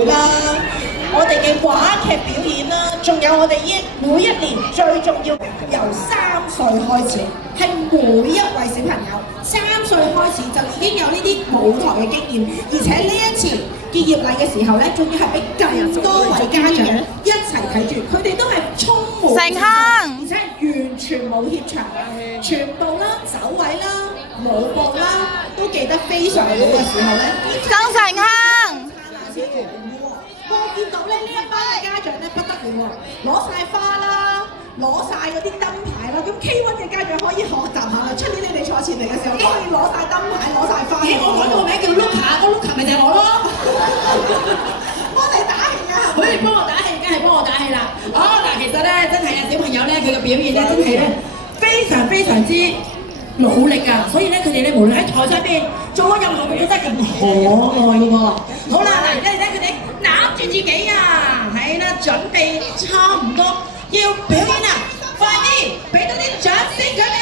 會啦，我哋嘅話劇表演啦，仲有我哋每一年最重要由3歲開始，係每一位小朋友3歲開始就已經有呢啲舞台嘅經驗，而且呢一次結業禮嘅時候咧，仲要係俾更多位家長一齊睇住，佢哋都係充滿而且完全冇怯場，全部啦走位啦、舞步啦都記得非常好嘅時候咧，曾成亨。我見到咧呢一班嘅家長咧不得了喎，攞晒花啦，攞晒嗰啲燈牌啦，咁 K1 嘅家長可以學習下啦，出年你哋坐前嚟嘅時候都可以攞晒燈牌、攞晒花。我講到個名叫 Luca， 個 Luca 咪就係我咯。幫你打氣啊！佢哋幫我打氣，梗係幫我打氣啦。嗱，其實咧真係啊，小朋友咧佢嘅表現咧真係咧非常非常之努力啊，所以咧佢哋咧無論喺台上邊做咗任何嘢都真係咁可愛嘅喎。好啦，嗱，而家佢哋攬住自己啊，係啦，準備差唔多要表演啦，快啲俾多啲掌聲佢哋。